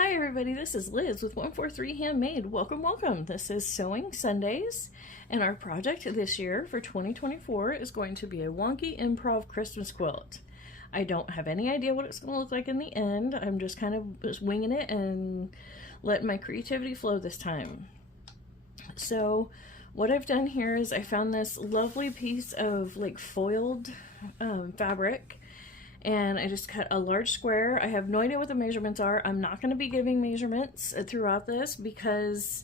Hi everybody, this is Liz with 143 Handmade. Welcome, welcome. This is Sewing Sundays, and our project this year for 2024 is going to be a wonky improv Christmas quilt. I don't have any idea what it's going to look like in the end. I'm just kind of just winging it and letting my creativity flow this time. So what I've done here is I found this lovely piece of like foiled fabric, and I just cut a large square. I have no idea what the measurements are. I'm not going to be giving measurements throughout this because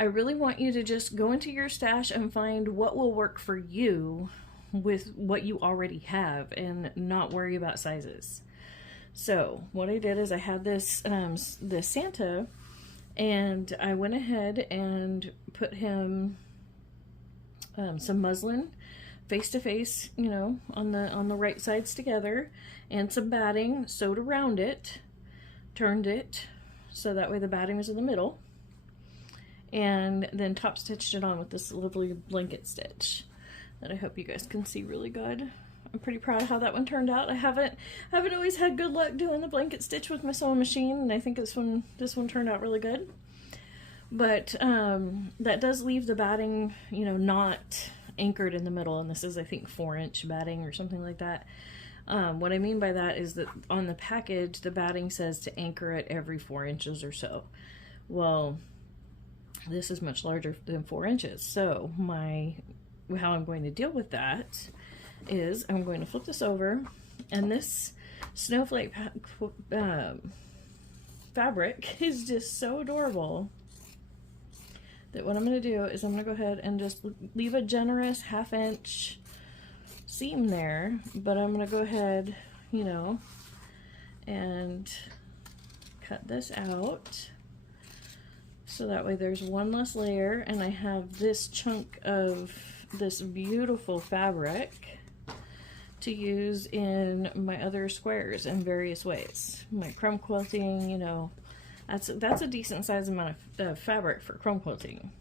I really want you to just go into your stash and find what will work for you with what you already have and not worry about sizes. So what I did is I had this this Santa, and I went ahead and put him some muslin face to face, you know, on the right sides together, and some batting sewed around it, turned it so that way the batting was in the middle, and then top stitched it on with this lovely blanket stitch that I hope you guys can see really good. I'm pretty proud of how that one turned out. I haven't always had good luck doing the blanket stitch with my sewing machine, and I think this one turned out really good. But that does leave the batting, you know, not anchored in the middle, and this is, I think, 4-inch batting or something like that. What I mean by that is that on the package the batting says to anchor it every 4 inches or so. Well, this is much larger than 4 inches, so how I'm going to deal with that is I'm going to flip this over, and this snowflake fabric is just so adorable that what I'm going to do is I'm going to go ahead and just leave a generous 1/2 inch seam there, but I'm going to go ahead, you know, and cut this out so that way there's one less layer, and I have this chunk of this beautiful fabric to use in my other squares in various ways. My crumb quilting, you know, that's a decent size amount of fabric for crumb quilting.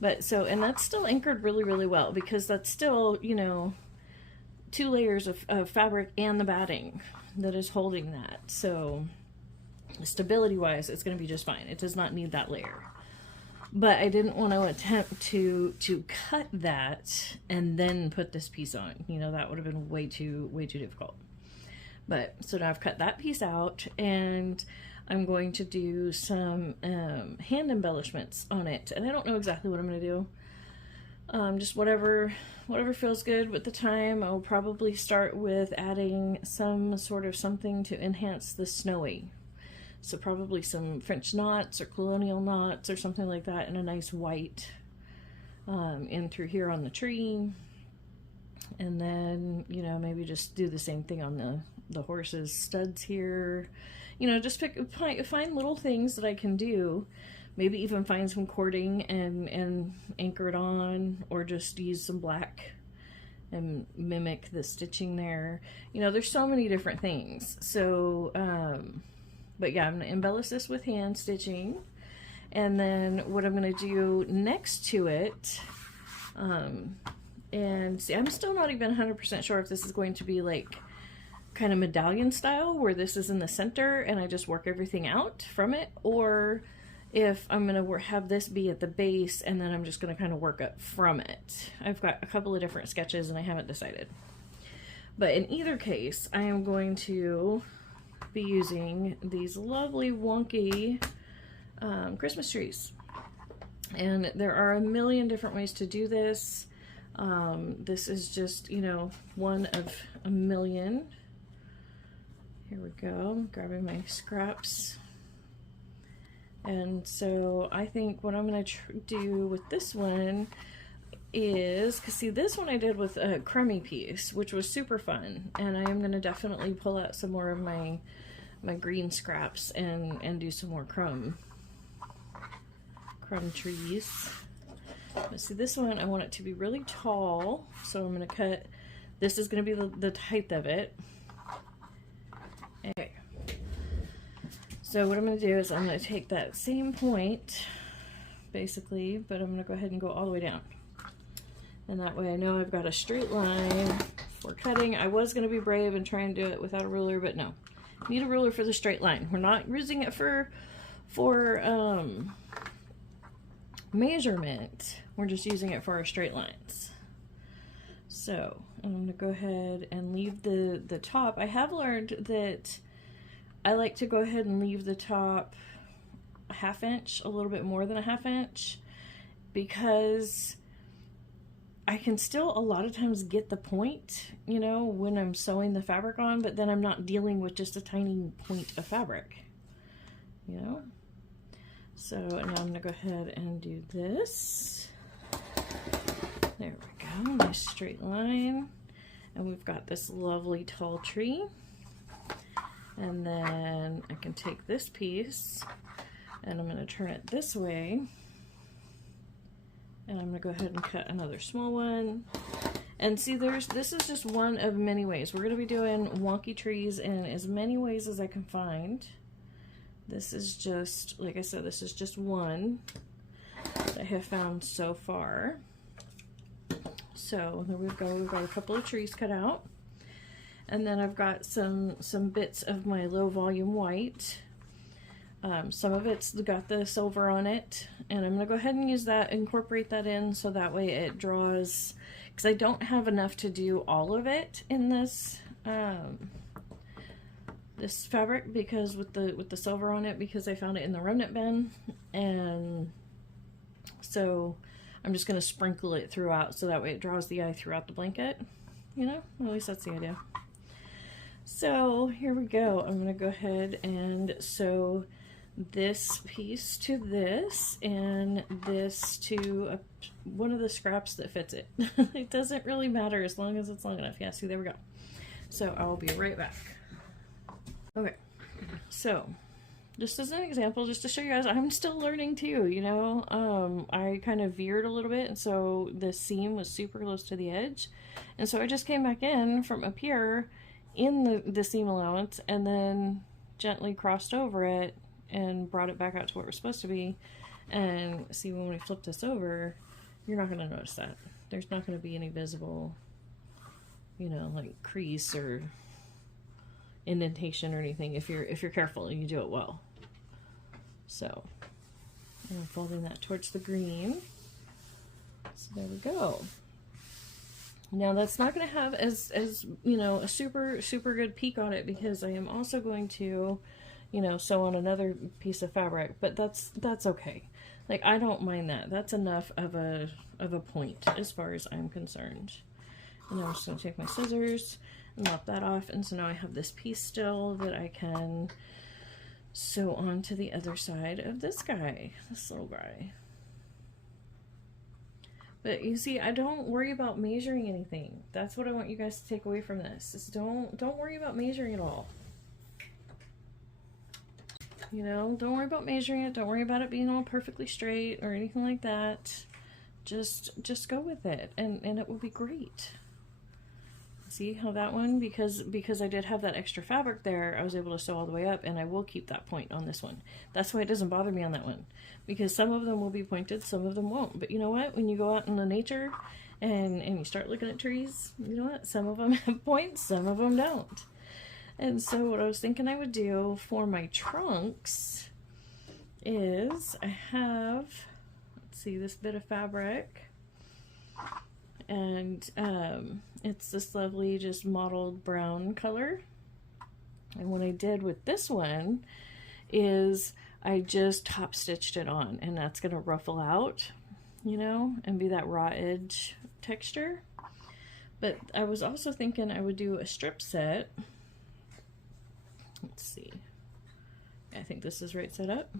But so, and that's still anchored really well because that's still, you know, 2 layers of fabric and the batting that is holding that. So stability wise, it's going to be just fine. It does not need that layer. But I didn't want to attempt to cut that and then put this piece on. You know, that would have been way too difficult. But so now I've cut that piece out, and I'm going to do some hand embellishments on it, and I don't know exactly what I'm going to do. Just whatever feels good with the time. I'll probably start with adding some sort of something to enhance the snowy. So probably some French knots or colonial knots or something like that, and a nice white in through here on the tree. And then, you know, maybe just do the same thing on the horse's studs here. You know, just find little things that I can do. Maybe even find some cording and anchor it on, or just use some black and mimic the stitching there. You know, there's so many different things. So, but yeah, I'm going to embellish this with hand stitching. And then what I'm going to do next to it, and see, I'm still not even 100% sure if this is going to be like kind of medallion style where this is in the center and I just work everything out from it, or if I'm going to have this be at the base and then I'm just going to kind of work up from it. I've got a couple of different sketches and I haven't decided. But in either case, I am going to be using these lovely wonky Christmas trees. And there are a million different ways to do this. This is just, you know, one of a million. Here we go, grabbing my scraps. And so I think what I'm going to do with this one is, because see, this one I did with a crummy piece, which was super fun, and I am going to definitely pull out some more of my green scraps and do some more crumb trees. But see, this one I want it to be really tall, so I'm going to cut, this is going to be the height of it. Okay. So what I'm going to do is I'm going to take that same point, basically, but I'm going to go ahead and go all the way down. And that way I know I've got a straight line for cutting. I was going to be brave and try and do it without a ruler, but no. Need a ruler for the straight line. We're not using it for measurement. We're just using it for our straight lines. So I'm going to go ahead and leave the top. I have learned that I like to go ahead and leave the top a 1/2 inch, a little bit more than a 1/2 inch, because I can still a lot of times get the point, you know, when I'm sewing the fabric on, but then I'm not dealing with just a tiny point of fabric, you know. So now I'm going to go ahead and do this. There we go, nice straight line. And we've got this lovely tall tree. And then I can take this piece and I'm going to turn it this way. And I'm going to go ahead and cut another small one. And see, this is just one of many ways. We're going to be doing wonky trees in as many ways as I can find. This is just, like I said, this is just one that I have found so far. So there we go. We've got a couple of trees cut out. And then I've got some bits of my low volume white. Some of it's got the silver on it, and I'm going to go ahead and use that, incorporate that in, so that way it draws, because I don't have enough to do all of it in this this fabric, because with the silver on it, because I found it in the remnant bin, and so I'm just going to sprinkle it throughout, so that way it draws the eye throughout the blanket, you know, at least that's the idea. So here we go. I'm going to go ahead and sew this piece to this and this to one of the scraps that fits it. It doesn't really matter as long as it's long enough. Yeah, see, there we go. So I'll be right back. Okay, so just as an example, just to show you guys, I'm still learning too, you know. I kind of veered a little bit, and so the seam was super close to the edge, and so I just came back in from up here in the seam allowance and then gently crossed over it and brought it back out to where it was supposed to be. And see, when we flip this over, you're not going to notice that. There's not going to be any visible, you know, like crease or indentation or anything if you're careful and you do it well. So I'm folding that towards the green. So there we go. Now that's not going to have as you know, a super good peak on it, because I am also going to, you know, sew on another piece of fabric, but that's okay. Like, I don't mind that. That's enough of a point as far as I'm concerned. And now I'm just going to take my scissors and lop that off, and so now I have this piece still that I can sew onto the other side of this guy, this little guy. But you see, I don't worry about measuring anything. That's what I want you guys to take away from this. Is don't worry about measuring at all. You know, don't worry about measuring it. Don't worry about it being all perfectly straight or anything like that. Just go with it, and it will be great. See how that one, because I did have that extra fabric there, I was able to sew all the way up, and I will keep that point on this one. That's why it doesn't bother me on that one, because some of them will be pointed, some of them won't. But you know what? When you go out in the nature and you start looking at trees, you know what? Some of them have points, some of them don't. And so what I was thinking I would do for my trunks is I have, let's see, this bit of fabric, and it's this lovely just mottled brown color. And what I did with this one is I just top stitched it on, and that's going to ruffle out, you know, and be that raw edge texture. But I was also thinking I would do a strip set. Let's see, I think this is right set up.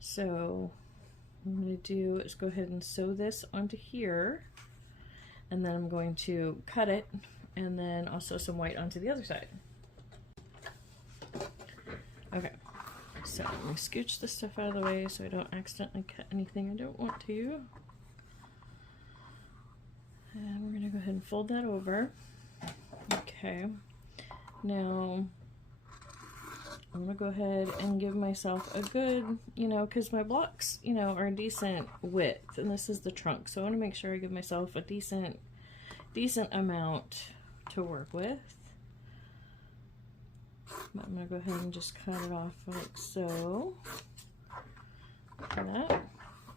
So what I'm going to do is go ahead and sew this onto here, and then I'm going to cut it, and then also some white onto the other side. Okay, so let me scooch this stuff out of the way so I don't accidentally cut anything I don't want to. And we're going to go ahead and fold that over. Okay, now I'm going to go ahead and give myself a good, you know, because my blocks, you know, are a decent width, and this is the trunk, so I want to make sure I give myself a decent amount to work with. I'm going to go ahead and just cut it off like so. Like that.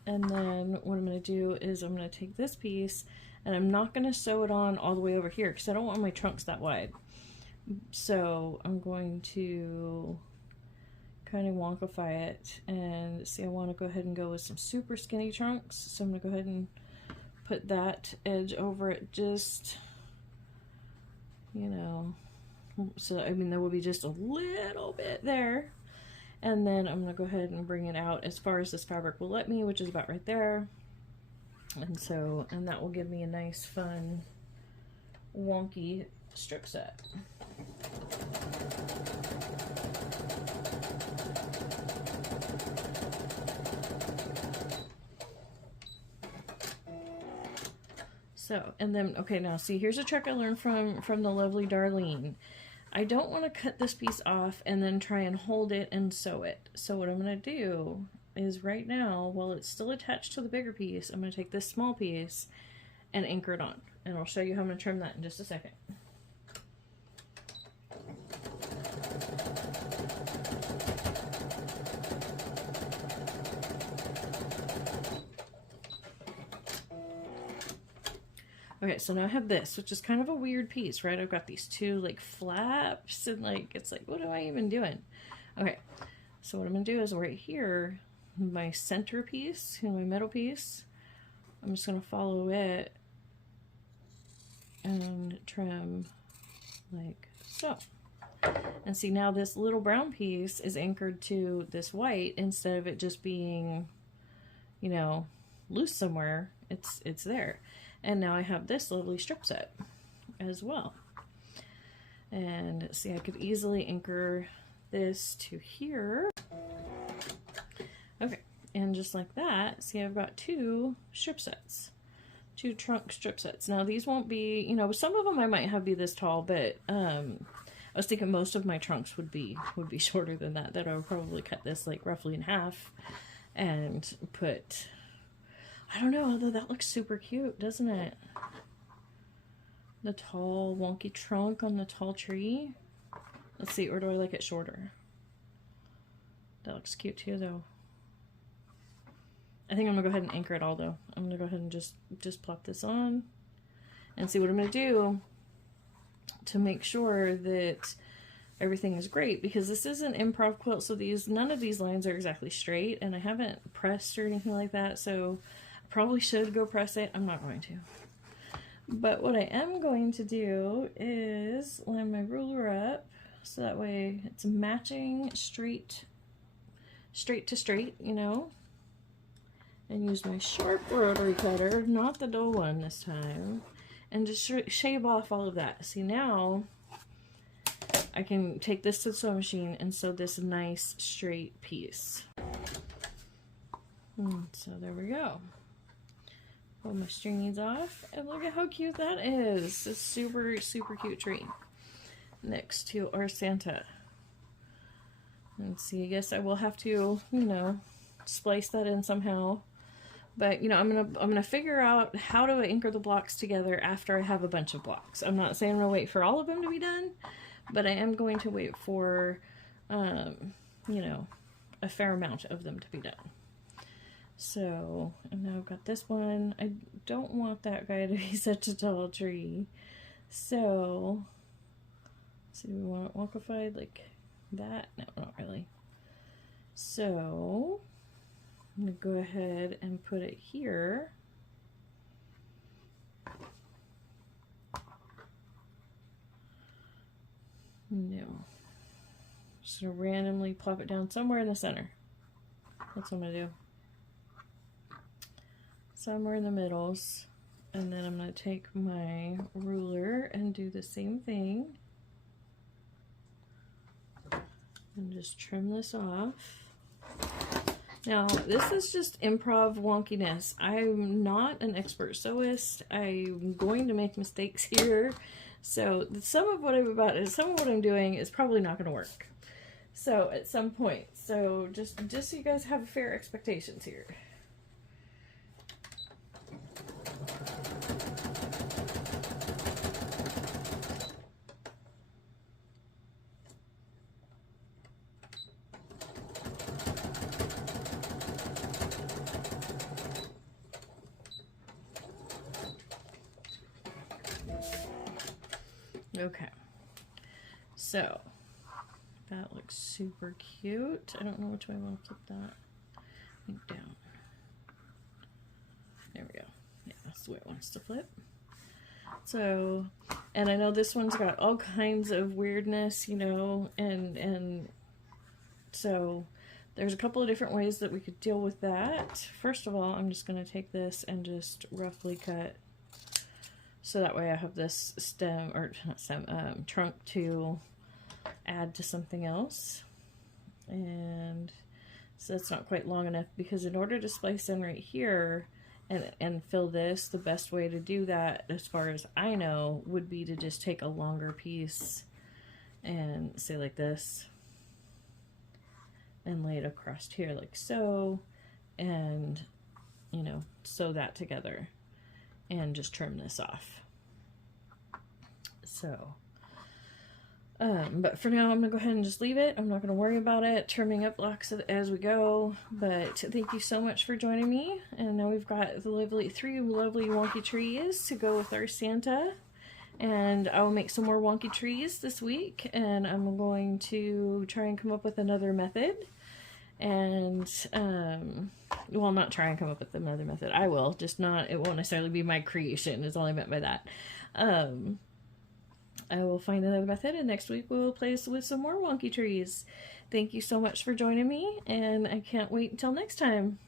And then what I'm going to do is I'm going to take this piece, and I'm not going to sew it on all the way over here because I don't want my trunks that wide. So I'm going to kind of wonkify it, and see, I want to go ahead and go with some super skinny trunks. So I'm going to go ahead and put that edge over it, just, you know, so I mean there will be just a little bit there. And then I'm going to go ahead and bring it out as far as this fabric will let me, which is about right there. And so, and that will give me a nice, fun, wonky strip set. So, and then, okay, now see, here's a trick I learned from the lovely Darlene. I don't want to cut this piece off and then try and hold it and sew it. So what I'm going to do is right now, while it's still attached to the bigger piece, I'm going to take this small piece and anchor it on. And I'll show you how I'm going to trim that in just a second. Okay, so now I have this, which is kind of a weird piece, right? I've got these two like flaps, and like, it's like, what am I even doing? Okay, so what I'm gonna do is right here, my center piece, my middle piece, I'm just gonna follow it and trim like so. And see, now this little brown piece is anchored to this white instead of it just being, you know, loose somewhere. It's there. And now I have this lovely strip set as well. And see, I could easily anchor this to here. Okay, and just like that, see, I've got two strip sets, two trunk strip sets. Now these won't be, you know, some of them I might have be this tall, but I was thinking most of my trunks would be shorter than that. That I would probably cut this like roughly in half and put, I don't know, although that looks super cute, doesn't it? The tall, wonky trunk on the tall tree. Let's see, or do I like it shorter? That looks cute too, though. I think I'm gonna go ahead and anchor it all, though. I'm gonna go ahead and just plop this on and see what I'm gonna do to make sure that everything is great, because this is an improv quilt, so none of these lines are exactly straight, and I haven't pressed or anything like that, so probably should go press it. I'm not going to. But what I am going to do is line my ruler up so that way it's matching straight to straight, you know, and use my sharp rotary cutter, not the dull one this time, and just shave off all of that. See, now I can take this to the sewing machine and sew this nice straight piece. So there we go. Pull my stringies off, and look at how cute that is. It's super, super cute tree next to our Santa. And see, I guess I will have to, you know, splice that in somehow. But, you know, I'm gonna figure out how to anchor the blocks together after I have a bunch of blocks. I'm not saying I'm gonna wait for all of them to be done, but I am going to wait for, you know, a fair amount of them to be done. So, and now I've got this one. I don't want that guy to be such a tall tree. So, do we want it wonkified like that? No, not really. So, I'm going to go ahead and put it here. No. Just going to randomly plop it down somewhere in the center. That's what I'm going to do. Somewhere in the middles, and then I'm going to take my ruler and do the same thing and just trim this off. Now this is just improv wonkiness. I'm not an expert sewist. I'm going to make mistakes here, so some of what I'm doing is probably not going to work. So at some point, so just so you guys have fair expectations here. Okay, so that looks super cute. I don't know which way I want to flip that. I think down. There we go. Yeah, that's the way it wants to flip. So, and I know this one's got all kinds of weirdness, you know, and so there's a couple of different ways that we could deal with that. First of all, I'm just going to take this and just roughly cut, so that way I have this stem, or not stem, trunk to add to something else. And so it's not quite long enough, because in order to splice in right here and fill this, the best way to do that, as far as I know, would be to just take a longer piece and say like this, and lay it across here like so, and, you know, sew that together and just trim this off. So, but for now I'm gonna go ahead and just leave it. I'm not gonna worry about it, trimming up blocks as we go. But thank you so much for joining me. And now we've got the three lovely wonky trees to go with our Santa. And I will make some more wonky trees this week, and I'm going to try and come up with another method. And well, not try and come up with another method. I will, just not, it won't necessarily be my creation, is all I meant by that. I will find another method, and next week we'll play with some more wonky trees. Thank you so much for joining me, and I can't wait until next time.